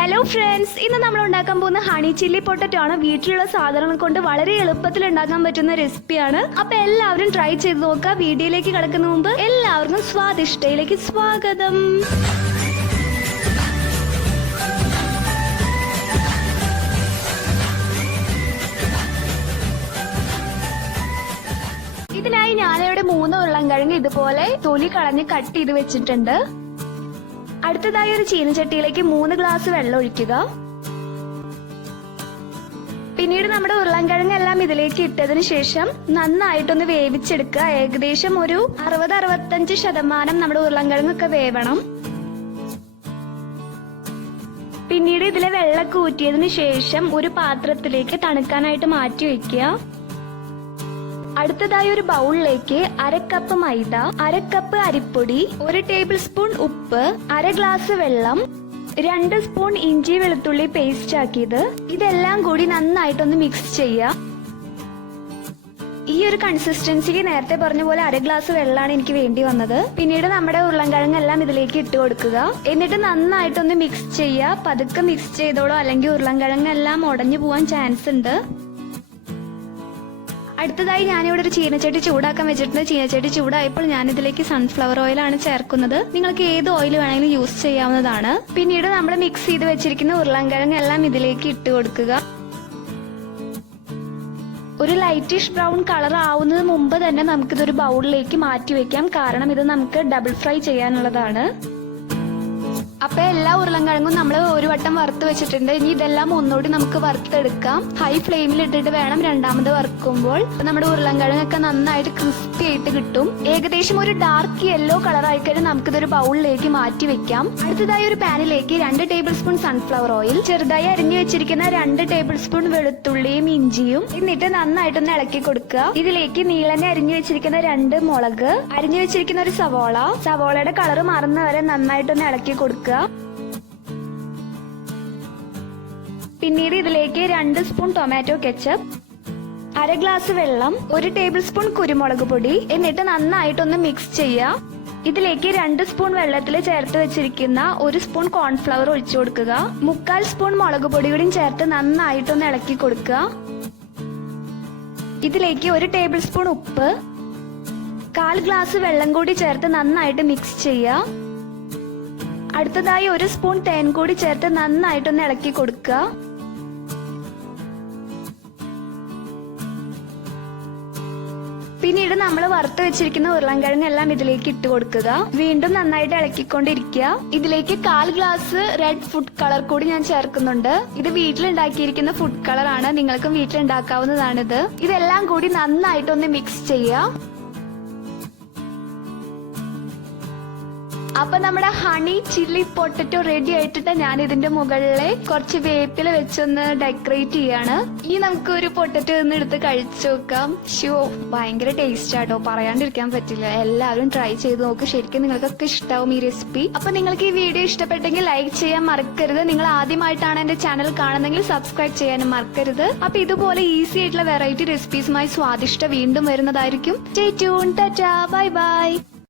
Hello friends, ഇന്ന് നമ്മൾ ഉണ്ടാക്കാൻ പോകുന്ന ഹണി ചില്ലി പൊട്ടറ്റോ ആണ്. വീട്ടിലുള്ള സാധനങ്ങൾ കൊണ്ട് വളരെ എളുപ്പത്തിൽ ഉണ്ടാക്കാൻ പറ്റുന്ന റെസിപ്പിയാണ്. അപ്പൊ എല്ലാവരും ട്രൈ ചെയ്ത് നോക്കുക. വീഡിയോയിലേക്ക് കടക്കുന്ന മുമ്പ് എല്ലാവർക്കും സ്വാദിഷ്ടയിലേക്ക് സ്വാഗതം. ഇതിനായി ഞാനിവിടെ 3 ഉരുളൻകിഴങ്ങ് ഇതുപോലെ തൊലി കളഞ്ഞ് കട്ട് ചെയ്ത് വെച്ചിട്ടുണ്ട്. അടുത്തതായി ഒരു ചീനച്ചട്ടിയിലേക്ക് 3 ഗ്ലാസ് വെള്ളം ഒഴിക്കുക. പിന്നീട് നമ്മുടെ ഉരുളൻകിഴങ്ങെല്ലാം ഇതിലേക്ക് ഇട്ടതിന് ശേഷം നന്നായിട്ടൊന്ന് വേവിച്ചെടുക്കുക. ഏകദേശം ഒരു 60-65% നമ്മുടെ ഉരുളൻകിഴങ്ങൊക്കെ വേവണം. പിന്നീട് ഇതിലെ വെള്ളമൊക്കെ ഊറ്റിയതിനു ശേഷം ഒരു പാത്രത്തിലേക്ക് തണുക്കാനായിട്ട് മാറ്റി വെക്കുക. അടുത്തതായി ഒരു ബൗളിലേക്ക് 1/2 കപ്പ് മൈദ, 1/2 കപ്പ് അരിപ്പൊടി, 1 ടേബിൾ സ്പൂൺ ഉപ്പ്, 1/2 ഗ്ലാസ് വെള്ളം, 2 സ്പൂൺ ഇഞ്ചി വെളുത്തുള്ളി പേസ്റ്റ് ആക്കിയത്, ഇതെല്ലാം കൂടി നന്നായിട്ടൊന്ന് മിക്സ് ചെയ്യുക. ഈ ഒരു കൺസിസ്റ്റൻസിക്ക് നേരത്തെ പറഞ്ഞ പോലെ 1/2 ഗ്ലാസ് വെള്ളമാണ് എനിക്ക് വേണ്ടി വന്നത്. പിന്നീട് നമ്മുടെ ഉരുളൻകിഴങ്ങെല്ലാം ഇതിലേക്ക് ഇട്ട് കൊടുക്കുക. എന്നിട്ട് നന്നായിട്ടൊന്ന് മിക്സ് ചെയ്യുക. പതുക്കെ മിക്സ് ചെയ്തോളൂ, അല്ലെങ്കിൽ ഉരുളൻകിഴങ്ങെല്ലാം ഉടഞ്ഞു പോവാൻ ചാൻസ് ഉണ്ട്. അടുത്തതായി ഞാനിവിടെ ഒരു ചീനച്ചട്ടി ചൂടാക്കാൻ വെച്ചിട്ടുണ്ട്. ചീനച്ചട്ടി ചൂടായപ്പോൾ ഞാനിതിലേക്ക് സൺഫ്ലവർ ഓയിലാണ് ചേർക്കുന്നത്. നിങ്ങൾക്ക് ഏത് ഓയിൽ വേണമെങ്കിലും യൂസ് ചെയ്യാവുന്നതാണ്. പിന്നീട് നമ്മൾ മിക്സ് ചെയ്ത് വെച്ചിരിക്കുന്ന ഉരുളൻകിഴങ്ങെല്ലാം ഇതിലേക്ക് ഇട്ട് കൊടുക്കുക. ഒരു ലൈറ്റിഷ് ബ്രൗൺ കളർ ആവുന്നത് മുമ്പ് തന്നെ നമുക്കിതൊരു ബൗളിലേക്ക് മാറ്റി വെക്കാം. കാരണം ഇത് നമുക്ക് ഡബിൾ ഫ്രൈ ചെയ്യാനുള്ളതാണ്. അപ്പൊ എല്ലാ ഉരുളൻകിഴങ്ങും നമ്മൾ ഒരു വട്ടം വറുത്ത് വെച്ചിട്ടുണ്ട്. ഇനി ഇതെല്ലാം ഒന്നുകൂടി നമുക്ക് വറുത്തെടുക്കാം. ഹൈ ഫ്ലെയിമിൽ ഇട്ടിട്ട് വേണം രണ്ടാമത് വറുക്കുമ്പോൾ. നമ്മുടെ ഉരുളൻകിഴങ്ങൊക്കെ നന്നായിട്ട് ക്രിസ്പി ആയിട്ട് കിട്ടും. ഏകദേശം ഒരു ഡാർക്ക് യെല്ലോ കളർ ആയിക്കഴിഞ്ഞാൽ നമുക്കിതൊരു ബൗളിലേക്ക് മാറ്റി വെക്കാം. അടുത്തതായി ഒരു പാനിലേക്ക് 2 ടേബിൾ സ്പൂൺ സൺഫ്ലവർ ഓയിൽ, ചെറുതായി അരിഞ്ഞു വെച്ചിരിക്കുന്ന 2 ടേബിൾ സ്പൂൺ വെളുത്തുള്ളിയും ഇഞ്ചിയും, എന്നിട്ട് നന്നായിട്ടൊന്ന് ഇളക്കി കൊടുക്കുക. ഇതിലേക്ക് നീളനെ അരിഞ്ഞു വെച്ചിരിക്കുന്ന 2 മുളക്, അരിഞ്ഞു വെച്ചിരിക്കുന്ന ഒരു സവോളയുടെ കളർ മാറുന്ന വരെ നന്നായിട്ടൊന്ന് ഇളക്കി കൊടുക്കുക. പിന്നീട് ഇതിലേക്ക് 2 സ്പൂൺ ടൊമാറ്റോ കെച്ചപ്പ്, 1/2 ഗ്ലാസ് വെള്ളം, 1 ടേബിൾ സ്പൂൺ കുരുമുളക് പൊടി, എന്നിട്ട് നന്നായിട്ടൊന്ന് മിക്സ് ചെയ്യുക. ഇതിലേക്ക് 2 സ്പൂൺ വെള്ളത്തിൽ ചേർത്ത് വെച്ചിരിക്കുന്ന 1 സ്പൂൺ കോൺഫ്ലവർ ഒഴിച്ചു കൊടുക്കുക. 1/4 സ്പൂൺ മുളക് പൊടി കൂടി ചേർത്ത് നന്നായിട്ടൊന്ന് ഇളക്കി കൊടുക്കുക. ഇതിലേക്ക് 1 ടേബിൾ സ്പൂൺ ഉപ്പ്, 1/4 ഗ്ലാസ് വെള്ളം കൂടി ചേർത്ത് നന്നായിട്ട് മിക്സ് ചെയ്യുക. അടുത്തതായി 1 സ്പൂൺ തേൻ കൂടി ചേർത്ത് നന്നായിട്ടൊന്ന് ഇളക്കി കൊടുക്കുക. പിന്നീട് നമ്മൾ വറുത്ത് വെച്ചിരിക്കുന്ന ഉരുളൻകിഴങ്ങെല്ലാം ഇതിലേക്ക് ഇട്ട് കൊടുക്കുക. വീണ്ടും നന്നായിട്ട് ഇളക്കിക്കൊണ്ടിരിക്കുക. ഇതിലേക്ക് 1/4 ഗ്ലാസ് റെഡ് ഫുഡ് കളർ കൂടി ഞാൻ ചേർക്കുന്നുണ്ട്. ഇത് വീട്ടിലുണ്ടാക്കിയിരിക്കുന്ന ഫുഡ് കളർ ആണ്. നിങ്ങൾക്കും വീട്ടിലുണ്ടാക്കാവുന്നതാണിത്. ഇതെല്ലാം കൂടി നന്നായിട്ടൊന്ന് മിക്സ് ചെയ്യുക. അപ്പൊ നമ്മുടെ ഹണി ചില്ലി പൊട്ടറ്റോ റെഡി ആയിട്ടിട്ട് ഞാൻ ഇതിന്റെ മുകളിലെ കുറച്ച് വേപ്പില വെച്ചൊന്ന് ഡെക്കറേറ്റ് ചെയ്യാണ്. ഇനി നമുക്ക് ഒരു പൊട്ടറ്റോ ഒന്ന് എടുത്ത് കഴിച്ചു നോക്കാം. ഭയങ്കര ടേസ്റ്റ് ആട്ടോ, പറയാണ്ടിരിക്കാൻ പറ്റില്ല. എല്ലാവരും ട്രൈ ചെയ്ത് നോക്ക്. ശരിക്കും നിങ്ങൾക്കൊക്കെ ഇഷ്ടാവും ഈ റെസിപ്പി. അപ്പൊ നിങ്ങൾക്ക് ഈ വീഡിയോ ഇഷ്ടപ്പെട്ടെങ്കിൽ ലൈക്ക് ചെയ്യാൻ മറക്കരുത്. നിങ്ങൾ ആദ്യമായിട്ടാണ് എന്റെ ചാനൽ കാണുന്നതെങ്കിൽ സബ്സ്ക്രൈബ് ചെയ്യാനും മറക്കരുത്. അപ്പൊ ഇതുപോലെ ഈസി ആയിട്ടുള്ള വെറൈറ്റി റെസിപ്പീസുമായി സ്വാദിഷ്ട വീണ്ടും വരുന്നതായിരിക്കും. Stay tune. Tata, bye bye.